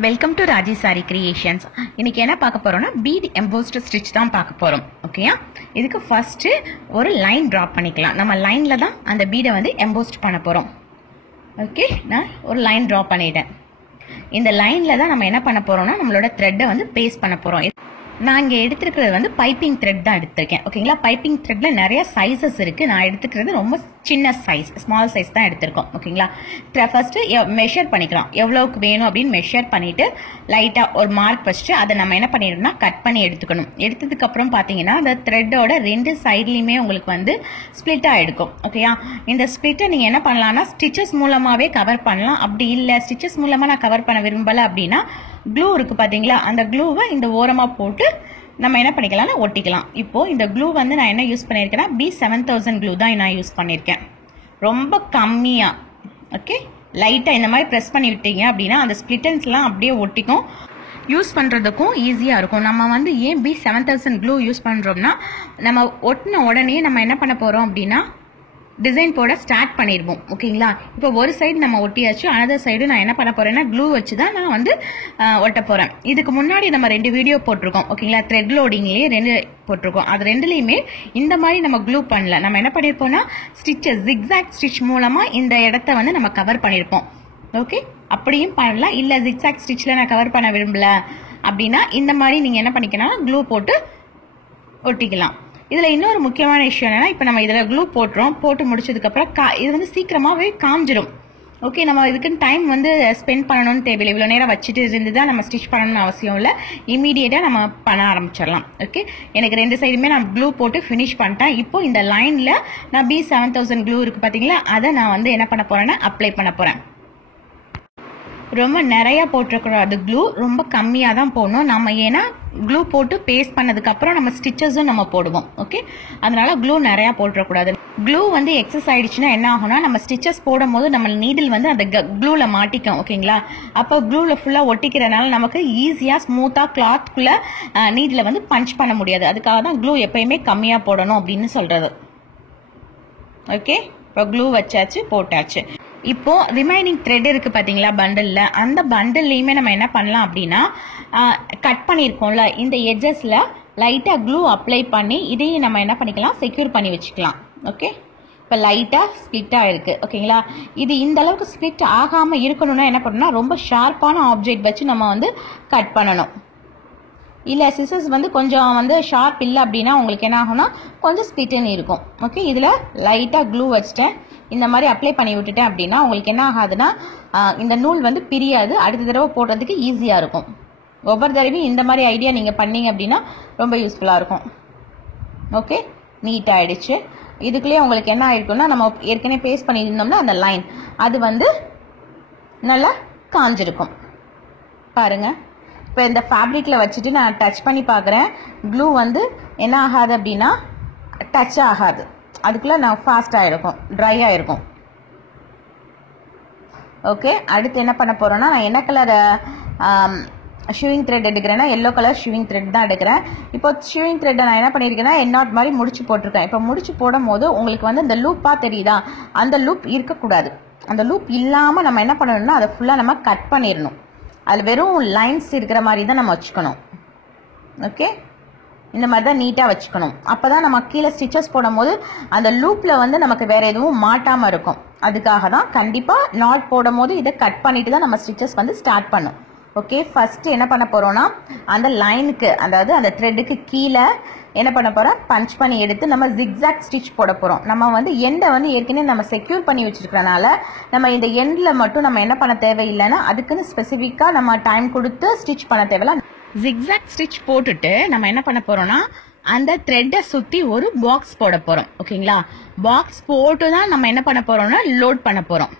Welcome to Raji sorry creations. இன்னைக்கு என்ன பார்க்க போறோம்னா பீட் எம்போஸ்ட் ஸ்டிச் தான் பார்க்க போறோம். ஓகேயா? இதுக்கு ஃபர்ஸ்ட் ஒரு லைன் டிராப் பண்ணிக்கலாம். நம்ம லைன்ல தான் அந்த பீடை வந்து எம்போஸ்ட் பண்ண போறோம். ஓகே, நான் ஒரு லைன் டிராப் பண்ணிட்டேன். இந்த லைன்ல தான் நம்ம என்ன பண்ண போறோம்னா நம்மளோட த்ரெட்டை வந்து பேஸ்ட் பண்ண போறோம். நான் இங்கே எடுத்துருக்கிறது வந்து பைப்பிங் த்ரெட் தான் எடுத்திருக்கேன். ஓகேங்களா? பைப்பிங் த்ரெட்ல நிறைய சைஸஸ் இருக்கு. நான் எடுத்துக்கிறது ரொம்ப சின்ன சைஸ், ஸ்மால் சைஸ் தான் எடுத்திருக்கோம். ஓகேங்களா? ஃபர்ஸ்ட் மெஷர் பண்ணிக்கலாம். எவ்வளவுக்கு வேணும் அப்படின்னு மெஷர் பண்ணிட்டு லைட்டா ஒரு மார்க் வச்சுட்டு அதை நம்ம என்ன பண்ணிடணும்னா கட் பண்ணி எடுத்துக்கணும். எடுத்ததுக்கு அப்புறம் பாத்தீங்கன்னா அந்த த்ரெட்டோட ரெண்டு சைட்லயுமே உங்களுக்கு வந்து ஸ்பிளிட் ஆயிடுக்கும். ஓகேயா? இந்த ஸ்பிளிட்டை நீங்க என்ன பண்ணலாம்னா ஸ்டிச்சஸ் மூலமாவே கவர் பண்ணலாம். அப்படி இல்லை ஸ்டிச்சஸ் மூலமா நான் கவர் பண்ண விரும்பல அப்படின்னா க்ளூ இருக்கு பாத்தீங்களா, அந்த க்ளூவை இந்த ஓரமா போட்டு நம்ம என்ன பண்ணிக்கலாம்னா ஒட்டிக்கலாம். இப்போ இந்த க்ளூ வந்து நான் என்ன யூஸ் பண்ணிருக்கேன்னா B7000 க்ளூ தான் நான் யூஸ் பண்ணிருக்கேன். ரொம்ப கம்மியா. ஓகே, லைட்டா இந்த மாதிரி பிரஸ் பண்ணி விட்டீங்க அப்படின்னா அந்த ஸ்பிளிட்டன்ஸ்லாம் அப்படியே ஒட்டிக்கும். யூஸ் பண்றதுக்கும் ஈஸியா இருக்கும். நம்ம வந்து ஏன் B7000 க்ளூ யூஸ் பண்றோம்னா நம்ம ஒட்டின உடனே நம்ம என்ன பண்ண போறோம் அப்படின்னா டிசைன் போட ஸ்டார்ட் பண்ணிடுவோம். ஓகேங்களா? இப்போ ஒரு சைடு நம்ம ஒட்டியாச்சு, அனதர் சைடு நான் என்ன பண்ண போறேன்னா க்ளூ வச்சு தான் நான் வந்து ஒட்ட போறேன். இதுக்கு முன்னாடி நம்ம 2 வீடியோ போட்டிருக்கோம். ஓகேங்களா? த்ரெட் லோடிங்லயே 2 போட்டிருக்கோம். அது ரெண்டுலயுமே இந்த மாதிரி நம்ம க்ளூ பண்ணல. நம்ம என்ன பண்ணிருப்போம்னா ஸ்டிச்சஸ் ஜிக்ஸாக் ஸ்டிச் மூலமா இந்த இடத்த வந்து நம்ம கவர் பண்ணிருப்போம். ஓகே, அப்படியும் பண்ணலாம். இல்ல ஜிக்ஸாக் ஸ்டிச்ல நான் கவர் பண்ண விரும்பல அப்படின்னா இந்த மாதிரி நீங்க என்ன பண்ணிக்கலாம், க்ளூ போட்டு ஒட்டிக்கலாம். இதுல இன்னொரு முக்கியமான விஷயம் என்னன்னா, இப்ப நம்ம இதுல க்ளூ போட்டு முடிச்சதுக்கு அப்புறம் இது வந்து சீக்கிரமாவே காஞ்சிரும். ஓகே, நம்ம இதுக்குன்னு டைம் வந்து ஸ்பெண்ட் பண்ணணும்னு தேவையில்லை. இவ்வளவு நேரம் வச்சுட்டு இருந்துதான் நம்ம ஸ்டிச் பண்ணணும்னு அவசியம் இல்லை. இமீடியட்டா நம்ம பண்ண ஆரம்பிச்சிடலாம். ஓகே, எனக்கு 2 சைடுமே நான் க்ளூ போட்டு ஃபினிஷ் பண்ணிட்டேன். இப்போ இந்த லைன்ல நான் B7000 க்ளூ இருக்கு பாத்தீங்களா, அதை நான் வந்து என்ன பண்ண போறேன்னா அப்ளை பண்ண போறேன். ரொம்ப நிறைய போட்டிருக்கூடாது, க்ளூ ரொம்ப கம்மியா தான் போடணும். நம்ம ஏன்னா க்ளூ போட்டு பேஸ்ட் பண்ணதுக்கு அப்புறம் நம்ம ஸ்டிச்சஸும் நம்ம போடுவோம். ஓகே, அதனால க்ளூ நிறைய போட்டுறக்கூடாது. க்ளூ வந்து எக்ஸஸ் ஆயிடுச்சுன்னா என்ன ஆகும்னா நம்ம ஸ்டிச்சஸ் போடும் போது நம்ம நீடில் வந்து அந்த க்ளூல மாட்டிக்கும். ஓகேங்களா? அப்போ க்ளூல ஃபுல்லா ஒட்டிக்கிறனால நமக்கு ஈஸியா ஸ்மூத்தா கிளாத்குள்ள நீடில் வந்து பஞ்ச் பண்ண முடியாது. அதுக்காக தான் க்ளூ எப்பயுமே கம்மியா போடணும் அப்படின்னு சொல்றது. ஓகே, இப்போ க்ளூ வச்சாச்சு, போட்டாச்சு. இப்போ ரிமைனிங் த்ரெட் இருக்கு பாத்தீங்களா பண்டல்ல, அந்த பண்டல்லையுமே நம்ம என்ன பண்ணலாம் அப்படின்னா கட் பண்ணிருக்கோம்ல இந்த எட்ஜஸ்ல லைட்டா க்ளூ அப்ளை பண்ணி இதையும் நம்ம என்ன பண்ணிக்கலாம், செக்யூர் பண்ணி வச்சுக்கலாம். ஓகே, இப்போ லைட்டா ஸ்பிளிட் ஆயிருக்கு. ஓகேங்களா? இது இந்த அளவுக்கு ஸ்பிளிட் ஆகாம இருக்கணும்னா என்ன பண்ணணும்னா ரொம்ப ஷார்ப்பான ஆப்ஜெக்ட் வச்சு நம்ம வந்து கட் பண்ணணும். இல்ல சிசர்ஸ் வந்து கொஞ்சம் வந்து ஷார்ப் இல்லை அப்படின்னா உங்களுக்கு என்ன ஆகும்னா கொஞ்சம் ஸ்பிளிட்னு இருக்கும். ஓகே, இதுல லைட்டா க்ளூ வச்சிட்டேன், இந்த மாதிரி அப்ளை பண்ணி விட்டுட்டேன் அப்படின்னா உங்களுக்கு என்ன ஆகாதுன்னா இந்த நூல் வந்து பிரியாது. அடுத்த தடவை போடுறதுக்கு ஈஸியா இருக்கும். ஒவ்வொரு தடவையும் இந்த மாதிரி ஐடியா நீங்க பண்ணீங்க அப்படின்னா ரொம்ப யூஸ்ஃபுல்லா இருக்கும். ஓகே, நீட் ஆயிடுச்சு. இதுக்குள்ளேயே உங்களுக்கு என்ன ஆயிருக்கும்னா நம்ம ஏற்கனவே பேஸ்ட் பண்ணியிருந்தோம்னா அந்த லைன் அது வந்து நல்லா காஞ்சிருக்கும். பாருங்க, இப்போ இந்த ஃபேப்ரிக்ல வச்சுட்டு நான் டச் பண்ணி பார்க்குறேன். க்ளூ வந்து என்ன ஆகாது அப்படின்னா டச் ஆகாது. அதுக்குள்ள நான் ஃபாஸ்ட் ஆயிருக்கும், ட்ரை ஆயிருக்கும். ஓகே, அடுத்து என்ன பண்ண போறோம்னா நான் என்ன கலர் ஷூவிங் த்ரெட் எடுக்கிறேன்னா எல்லோ கலர் ஷூவிங் த்ரெட் தான் எடுக்கிறேன். இப்போ ஷூவிங் த்ரெட்டை நான் என்ன பண்ணியிருக்கேன்னா என்னாட் மாதிரி முடிச்சு போட்டிருக்கேன். இப்போ முடிச்சு போடும் போது உங்களுக்கு வந்து இந்த லூப்பா தெரியுதா, அந்த லூப் இருக்கக்கூடாது. அந்த லூப் இல்லாம நம்ம என்ன பண்ணணும்னா அதை ஃபுல்லா நம்ம கட் பண்ணிடணும். அது வெறும் லைன்ஸ் இருக்கிற மாதிரி தான் நம்ம வச்சுக்கணும். ஓகே, இந்த மாதிரி தான் நீட்டா வச்சுக்கணும். அப்பதான் நம்ம கீழே ஸ்டிச்சஸ் போடும் போது அந்த லூப்ல வந்து நமக்கு வேற எதுவும் மாட்டாம இருக்கும். அதுக்காக தான் கண்டிப்பா நாட் போடும் போது இதை கட் பண்ணிட்டு தான் நம்ம ஸ்டிச்சஸ் வந்து ஸ்டார்ட் பண்ணும். ஓகே, ஃபர்ஸ்ட் என்ன பண்ண போறோம்னா அந்த லைனுக்கு அதாவது அந்த த்ரெட்டுக்கு கீழே என்ன பண்ண போறோம், பஞ்ச் பண்ணி எடுத்து நம்ம ஜிக்ஸாக் ஸ்டிச் போட போறோம். நம்ம வந்து எண்டை வந்து ஏற்கனவே நம்ம செக்யூர் பண்ணி வச்சிருக்கறனால நம்ம இந்த எண்ட்ல மட்டும் நம்ம என்ன பண்ண தேவையில்லைன்னா அதுக்குன்னு ஸ்பெசிஃபிக்கா நம்ம டைம் கொடுத்து ஸ்டிச் பண்ண தேவையில்ல. ஜிக்ஸாக் ஸ்டிச் போட்டுட்டு நம்ம என்ன பண்ண போறோம்னா அந்த த்ரெட்டை சுத்தி ஒரு பாக்ஸ் போட போறோம். ஓகேங்களா? பாக்ஸ் போட்டு தான் நம்ம என்ன பண்ண போறோம்னா லோட் பண்ண போறோம்.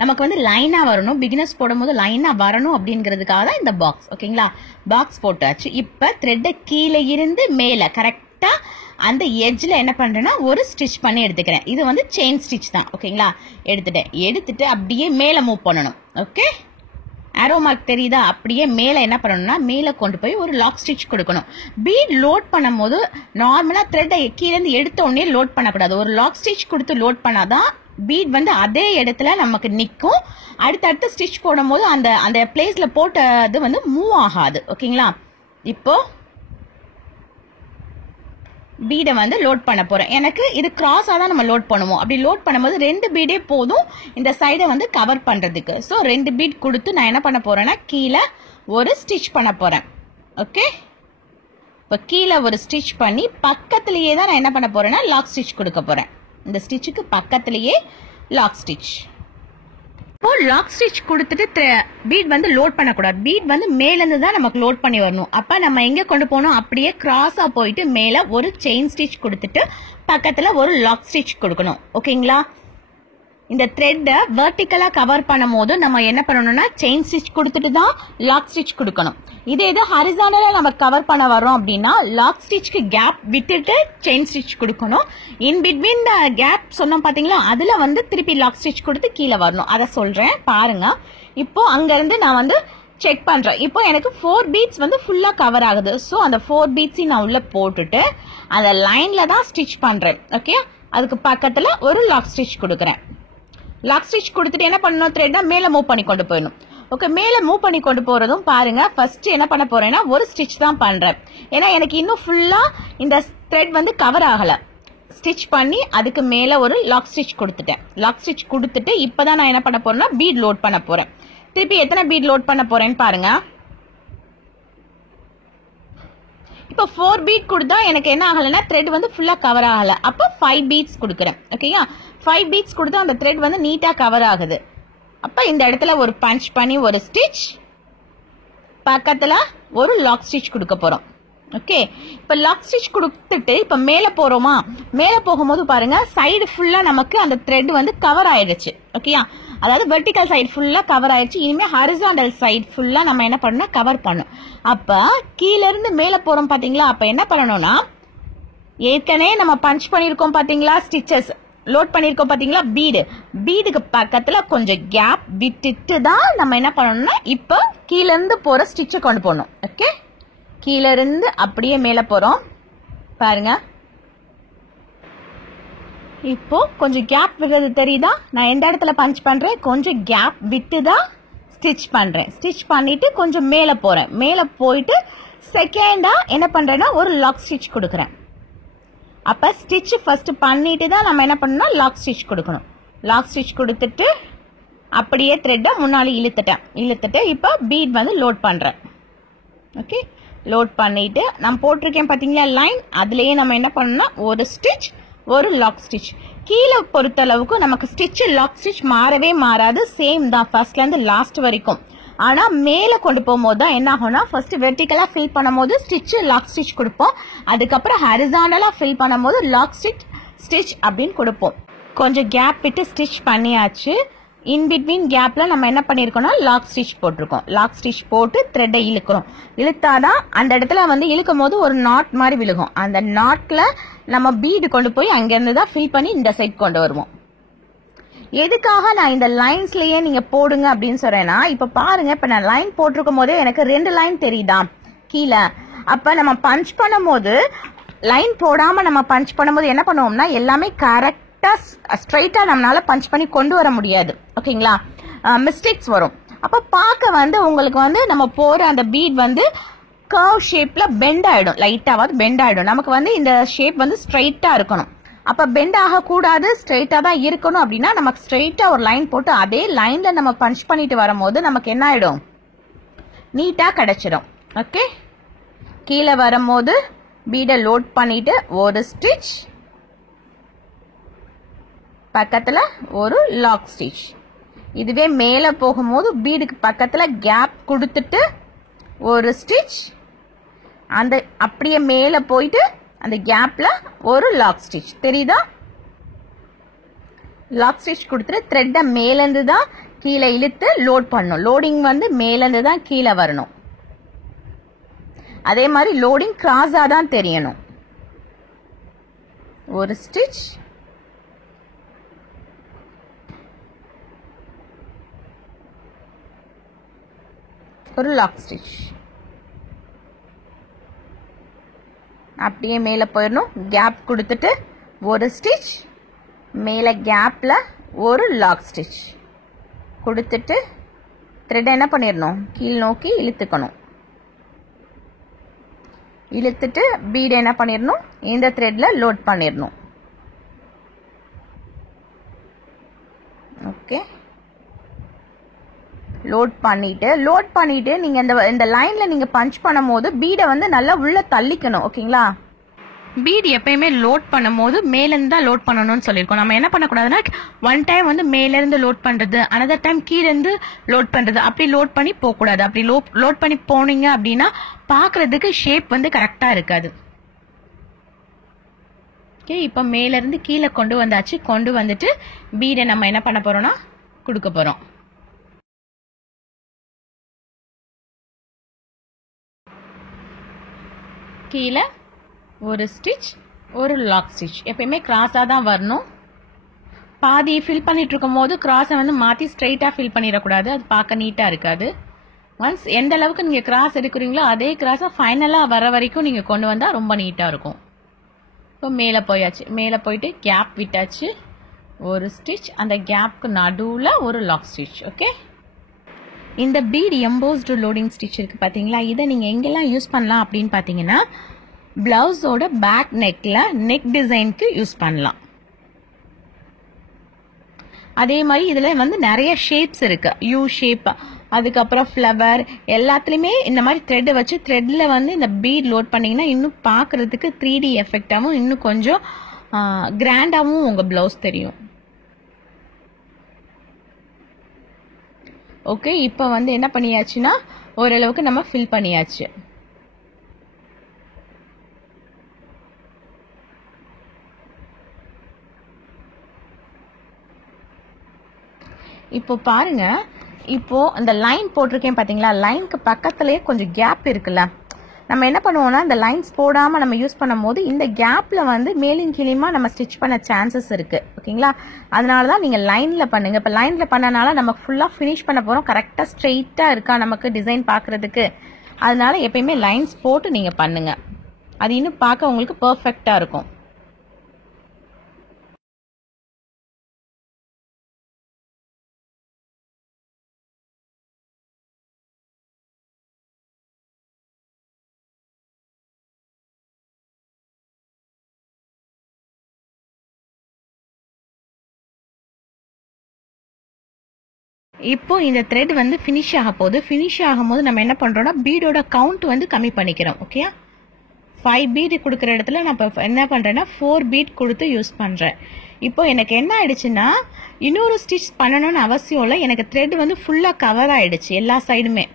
நமக்கு வந்து லைனா வரணும், பிகினர்ஸ் போடும்போது லைனா வரணும் அப்படிங்கிறதுக்காக தான் இந்த பாக்ஸ். ஓகேங்களா? பாக்ஸ் போட்டாச்சு. இப்ப த்ரெட்டை கீழே இருந்து மேல கரெக்டா அந்த எட்ஜ்ல என்ன பண்றேன்னா ஒரு ஸ்டிச் பண்ணி எடுத்துக்கிறேன். இது வந்து செயின் ஸ்டிச் தான். ஓகேங்களா? எடுத்துட்டு அப்படியே மேல மூவ் பண்ணணும். ஓகே, ஆரோ மார்க் தெரியுதா, அப்படியே மேல என்ன பண்ணணும்னா மேல கொண்டு போய் ஒரு லாக் ஸ்டிச் கொடுக்கணும். பீட் லோட் பண்ணும்போது நார்மலா த்ரெட்டை கீழே இருந்து எடுத்த உடனே லோட் பண்ணக்கூடாது. ஒரு லாக் ஸ்டிச் கொடுத்து லோட் பண்ணாதான் பீட் வந்து அதே இடத்துல நமக்கு நிற்கும். அடுத்தடுத்து ஸ்டிச் போடும்போது அந்த பிளேஸ்ல போட்டது வந்து மூவ் ஆகாது. ஓகேங்களா? இப்போ பீடை வந்து லோட் பண்ண போறேன். எனக்கு இது கிராஸா தான் நம்ம லோட் பண்ணுவோம். அப்படி லோட் பண்ணும்போது 2 பீடே போதும் இந்த சைடை வந்து கவர் பண்றதுக்கு. ஸோ 2 பீட் கொடுத்து நான் என்ன பண்ண போறேன்னா கீழே ஒரு ஸ்டிச் பண்ண போறேன். ஓகே, இப்போ கீழே ஒரு ஸ்டிச் பண்ணி பக்கத்திலேயே தான் நான் என்ன பண்ண போறேன்னா லாக் ஸ்டிச் கொடுக்க போறேன். இந்த ஸ்டிச்சுக்கு பக்கத்திலேயே லாக் ஸ்டிச். இப்போ லாக் ஸ்டிச் கொடுத்துட்டு பீட் வந்து லோட் பண்ணக்கூடாது. பீட் வந்து மேலேருந்து தான் நமக்கு லோட் பண்ணி வரணும். அப்போ நம்ம எங்கே கொண்டு போகணும், அப்படியே கிராஸாக போயிட்டு மேலே ஒரு செயின் ஸ்டிச் கொடுத்துட்டு பக்கத்தில் ஒரு லாக் ஸ்டிச் கொடுக்கணும். ஓகேங்களா? இந்த த்ரெட்டை வெர்டிக்கலாக கவர் பண்ணும் போது நம்ம என்ன பண்ணணும்னா செயின் ஸ்டிச் கொடுத்துட்டு தான் லாக் ஸ்டிச் கொடுக்கணும். இதே ஏதோ ஹரிசாண்டலாக நம்ம கவர் பண்ண வரோம் அப்படின்னா லாக் ஸ்டிச்க்கு கேப் விட்டுட்டு செயின் ஸ்டிச் கொடுக்கணும். இன் பிட்வீன் த கேப் சொன்னோம் பார்த்தீங்களா, அதில் வந்து திருப்பி லாக் ஸ்டிச் கொடுத்து கீழே வரணும். அதை சொல்கிறேன் பாருங்க. இப்போ அங்கேருந்து நான் வந்து செக் பண்ணுறேன். இப்போ எனக்கு 4 பீட்ஸ் வந்து ஃபுல்லாக கவர் ஆகுது. ஸோ அந்த 4 பீட்ஸையும் நான் உள்ளே போட்டுட்டு அந்த லைனில் தான் ஸ்டிச் பண்ணுறேன். ஓகே, அதுக்கு பக்கத்தில் ஒரு லாக் ஸ்டிச் கொடுக்குறேன். லாக் ஸ்டிச் கொடுத்துட்டு என்ன பண்ணணும், த்ரெட்டை மேலே மூவ் பண்ணி கொண்டு போயிடணும். ஓகே, மேலே மூவ் பண்ணி கொண்டு போகிறதும் பாருங்க. ஃபர்ஸ்ட் என்ன பண்ண போறேன்னா ஒரு ஸ்டிச் தான் பண்ணுறேன். ஏன்னா எனக்கு இன்னும் ஃபுல்லாக இந்த த்ரெட் வந்து கவர் ஆகலை. ஸ்டிச் பண்ணி அதுக்கு மேலே ஒரு லாக் ஸ்டிச் கொடுத்துட்டேன். லாக் ஸ்டிச் கொடுத்துட்டு இப்போ தான் நான் என்ன பண்ண போறேன்னா பீட் லோட் பண்ண போறேன். திருப்பி எத்தனை பீட் லோட் பண்ண போறேன்னு பாருங்க. இப்போ 4 பீட் கொடுத்தா எனக்கு என்ன ஆகலைன்னா த்ரெட் வந்து ஃபுல்லாக கவர் ஆகலை. அப்போ 5 பீட்ஸ் கொடுக்குறேன். ஓகேயா? 5 பீட்ஸ் கொடுத்தா அந்த த்ரெட் வந்து நீட்டாக கவர் ஆகுது. அப்போ இந்த இடத்துல ஒரு பஞ்ச் பண்ணி ஒரு ஸ்டிச், பக்கத்தில் ஒரு லாக் ஸ்டிச் கொடுக்க போகிறோம். ஓகே, இப்போ லாக் ஸ்டிச் கொடுத்துட்டு இப்போ மேலே போகிறோமா, மேலே போகும்போது பாருங்க சைடு ஃபுல்லாக நமக்கு அந்த த்ரெட் வந்து கவர் ஆயிடுச்சு. ஓகேயா? அதாவது வெர்டிக்கல் சைடு ஃபுல்லாக கவர் ஆயிடுச்சு. இனிமேல் ஹரிசாண்டல் சைடு ஃபுல்லாக நம்ம என்ன பண்ணணும், கவர் பண்ணணும். அப்போ கீழேருந்து மேலே போகிறோம் பார்த்தீங்களா, அப்போ என்ன பண்ணணும்னா ஏற்கனவே நம்ம பஞ்ச் பண்ணியிருக்கோம் பார்த்தீங்களா, ஸ்டிச்சஸ் லோட் பண்ணியிருக்கோம் பார்த்தீங்களா, பீடுக்கு பக்கத்தில் கொஞ்சம் கேப் விட்டுட்டு தான் நம்ம என்ன பண்ணணும்னா இப்போ கீழேருந்து போகிற ஸ்டிச்சை கொண்டு போகணும். ஓகே, கீழேருந்து அப்படியே மேலே போகிறோம் பாருங்க. இப்போ கொஞ்சம் கேப் விடுறது தெரியுதா, நான் எந்த இடத்துல பஞ்ச் பண்ணுறேன், கொஞ்சம் கேப் விட்டு தான் ஸ்டிச் பண்ணுறேன். ஸ்டிச் பண்ணிட்டு கொஞ்சம் மேலே போகிறேன். மேலே போயிட்டு செகண்டாக என்ன பண்ணுறேன்னா ஒரு லாக் ஸ்டிச் கொடுக்குறேன். அப்போ ஸ்டிச் ஃபர்ஸ்ட் பண்ணிட்டு தான் நம்ம என்ன பண்ணணும், லாக் ஸ்டிச் கொடுக்கணும். லாக் ஸ்டிச் கொடுத்துட்டு அப்படியே த்ரெட்டை முன்னாடி இழுத்துட்டு இப்போ பீட் வந்து லோட் பண்ணுறேன். ஓகே, லோட் பண்ணிட்டு நான் போட்டிருக்கேன் பார்த்தீங்களா லைன், அதுலேயே நம்ம என்ன பண்ணணும்னா ஒரு ஸ்டிச் ஒரு லாக் ஸ்டிச். கீழே பொறுத்தளவுக்கு நமக்கு ஸ்டிச் லாக் ஸ்டிச் மாறவே மாறாது, சேம் தான் ஃபர்ஸ்ட்லேருந்து லாஸ்ட் வரைக்கும். ஆனால் மேலே கொண்டு போகும்போது தான் என்ன ஆகும்னா ஃபர்ஸ்ட் வெர்டிக்கலாக ஃபில் பண்ணும்போது ஸ்டிச் லாக் ஸ்டிச் கொடுப்போம். அதுக்கப்புறம் ஹரிசாண்டலாக ஃபில் பண்ணும்போது லாக் ஸ்டிச் அப்படின்னு கொடுப்போம். கொஞ்சம் கேப் விட்டு ஸ்டிச் பண்ணியாச்சு. இன் பிட்வீன் கேப்ல நம்ம என்ன பண்ணிருக்கோம்னா லாக் ஸ்டிச் போட்டிருக்கோம். லாக் ஸ்டிச் போட்டு த்ரெட்டை இழுக்கிறோம். இழுத்தாதான் அந்த இடத்துல வந்து இழுக்கும் போது ஒரு நாட் மாதிரி விழுகும். அந்த நாட்ல நம்ம பீடு கொண்டு போய் அங்கிருந்து தான் ஃபில் பண்ணி இந்த சைட் கொண்டு வருவோம். எதுக்காக நான் இந்த லைன்ஸ்லயே நீங்க போடுங்க அப்படின்னு சொல்றேன்னா, இப்ப பாருங்க, இப்ப நான் லைன் போட்டிருக்கும் போதே எனக்கு 2 லைன் தெரியுதா கீழே. அப்ப நம்ம பஞ்ச் பண்ணும் போது லைன் போடாம நம்ம பஞ்ச் பண்ணும்போது என்ன பண்ணுவோம்னா எல்லாமே கரெக்டா ஸ்ட்ரைட்டா நம்மளால பஞ்ச் பண்ணி கொண்டு வர முடியாது. ஓகேங்களா? மிஸ்டேக்ஸ் வரும். அப்ப பார்க்க வந்து உங்களுக்கு வந்து நம்ம போற அந்த பீட் வந்து கர்வ் ஷேப்ல பெண்ட் ஆயிடும், லைட்டாவது பெண்ட் ஆயிடும். நமக்கு வந்து இந்த ஷேப் வந்து ஸ்ட்ரைட்டா இருக்கணும். அப்ப பெண்ட் ஆகக்கூடாது, ஸ்ட்ரெயிட்டா தான் இருக்கணும். அப்படின்னா நமக்கு ஸ்ட்ரெயிட்டா ஒரு லைன் போட்டு அதே லைன்ல நம்ம பஞ்ச் பண்ணிட்டு வரும்போது நமக்கு என்ன ஆயிடும், நீட்டா கிடைச்சிடும். ஓகே, கீழே வரும்போது பீடை லோட் பண்ணிட்டு ஒரு ஸ்டிச், பக்கத்துல ஒரு லாக் ஸ்டிச். இதுவே மேலே போகும்போது பீடுக்கு பக்கத்துல கேப் கொடுத்துட்டு ஒரு ஸ்டிச், அந்த அப்படியே மேலே போயிட்டு அந்த கேப்ல ஒரு லாக் ஸ்டிச். தெரியுதா? லாக் ஸ்டிச் கொடுத்துட்டு த்ரெட்டை மேலேருந்து தான் கீழே இழுத்து லோட் பண்ணணும். லோடிங் வந்து மேலேருந்து தான் கீழே வரணும். அதே மாதிரி லோடிங் கிராஸா தான் தெரியணும். ஒரு ஸ்டிச், ஒரு லாக் ஸ்டிச். அப்படியே மேலே போயிடணும். கேப் கொடுத்துட்டு ஒரு ஸ்டிச், மேலே கேப்ல ஒரு லாக் ஸ்டிச் கொடுத்துட்டு த்ரெட் என்ன பண்ணிடணும், கீழ் நோக்கி இழுத்துக்கணும். இழுத்துட்டு பீட் என்ன பண்ணிடணும், இந்த த்ரெட்ல லோட் பண்ணிடணும். ஓகே, லோட் பண்ணிட்டு நீங்க இந்த லைன்ல நீங்க பஞ்ச் பண்ணும்போது பீடை வந்து நல்லா உள்ள தள்ளிக்கணும். ஓகேங்களா, பீட் எப்பயுமே லோட் பண்ணும்போது மேலேருந்து தான் லோட் பண்ணணும்னு சொல்லியிருக்கோம். நம்ம என்ன பண்ணக்கூடாதுன்னா ஒன் டைம் வந்து மேலேருந்து லோட் பண்ணுறது, அனதர் டைம் கீழேருந்து லோட் பண்ணுறது, அப்படி லோட் பண்ணி போகக்கூடாது. அப்படி லோட் பண்ணி போனீங்க அப்படின்னா பார்க்குறதுக்கு ஷேப் வந்து கரெக்டாக இருக்காது. ஓகே, இப்போ மேலேருந்து கீழே கொண்டு வந்தாச்சு. கொண்டு வந்துட்டு பீடை நம்ம என்ன பண்ண போகிறோம்னா கொடுக்க போகிறோம். கீழே ஒரு ஸ்டிச், ஒரு லாக் ஸ்டிச். எப்பயுமே கிராஸாக தான் வரணும். பாதி ஃபில் பண்ணிட்டு இருக்கும் போது கிராஸை வந்து மாற்றி ஸ்ட்ரைட்டாக ஃபில் பண்ணிடக்கூடாது, அது பார்க்க நீட்டாக இருக்காது. ஒன்ஸ் எந்த அளவுக்கு நீங்கள் கிராஸ் எடுக்கிறீங்களோ அதே கிராஸை ஃபைனலாக வர வரைக்கும் நீங்கள் கொண்டு வந்தால் ரொம்ப நீட்டாக இருக்கும். இப்போ மேலே போயாச்சு. மேலே போயிட்டு கேப் விட்டாச்சு, ஒரு ஸ்டிச், அந்த கேப்க்கு நடுவில் ஒரு லாக் ஸ்டிச். ஓகே, இந்த பீட் எம்போஸ்டு லோடிங் ஸ்டிச் இருக்குது பார்த்தீங்களா, இதை நீங்கள் எங்கெல்லாம் யூஸ் பண்ணலாம் அப்படின்னு பார்த்தீங்கன்னா பிளவுஸோட பேக் நெக்கில் நெக் டிசைனுக்கு யூஸ் பண்ணலாம். அதே மாதிரி இதில் வந்து நிறைய ஷேப்ஸ் இருக்கு, யூ ஷேப், அதுக்கப்புறம் ஃப்ளவர், எல்லாத்துலேயுமே இந்த மாதிரி த்ரெட் வச்சு த்ரெட்டில் வந்து இந்த பீட் லோட் பண்ணிங்கன்னா இன்னும் பார்க்குறதுக்கு 3D எஃபெக்டாகவும் இன்னும் கொஞ்சம் கிராண்டாகவும் உங்கள் ப்ளவுஸ் தெரியும். ஓகே, இப்போ வந்து என்ன பண்ணியாச்சுன்னா ஓரளவுக்கு நம்ம ஃபில் பண்ணியாச்சு. இப்போ பாருங்க, இப்போ இந்த லைன் போட்டிருக்கேன் பார்த்தீங்களா, லைனுக்கு பக்கத்துலேயே கொஞ்சம் கேப் இருக்குல்ல. நம்ம என்ன பண்ணுவோம்னா இந்த லைன்ஸ் போடாமல் நம்ம யூஸ் பண்ணும் போது இந்த கேப்பில் வந்து மேலும் கீழேயுமா நம்ம ஸ்டிச் பண்ண சான்சஸ் இருக்குது. ஓகேங்களா, அதனால தான் நீங்கள் லைனில் பண்ணுங்கள். இப்போ லைனில் பண்ணனால நமக்கு ஃபுல்லாக ஃபினிஷ் பண்ண போகிறோம். கரெக்டாக ஸ்ட்ரெயிட்டாக இருக்கா நமக்கு டிசைன் பார்க்குறதுக்கு, அதனால எப்பயுமே லைன்ஸ் போட்டு நீங்கள் பண்ணுங்கள். அது இன்னும் பார்க்க உங்களுக்கு பர்ஃபெக்டாக இருக்கும். இப்போ இந்த த்ரெட் வந்து ஃபினிஷ் ஆக போகுது. ஃபினிஷ் ஆகும்போது நம்ம என்ன பண்ணுறோம்னா பீடோட கவுண்ட் வந்து கம்மி பண்ணிக்கிறோம். ஓகே, 5 பீட் கொடுக்குற இடத்துல நான் இப்போ என்ன பண்ணுறேன்னா 4 பீட் கொடுத்து யூஸ் பண்ணுறேன். இப்போ எனக்கு என்ன ஆயிடுச்சுன்னா இன்னொரு ஸ்டிச் பண்ணணும்னு அவசியம் இல்லை, எனக்கு த்ரெட் வந்து ஃபுல்லாக கவர் ஆயிடுச்சு எல்லா சைடுமே.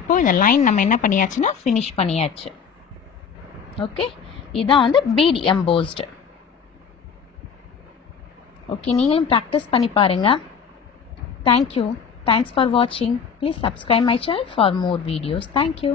இப்போ இந்த லைன் நம்ம என்ன பண்ணியாச்சுன்னா ஃபினிஷ் பண்ணியாச்சு. ஓகே, இதுதான் வந்து பீட் எம்போஸ்டு. ஓகே, நீங்களும் ப்ராக்டிஸ் பண்ணி பாருங்கள். Thank you. Thanks for watching. Please subscribe my channel for more videos. Thank you.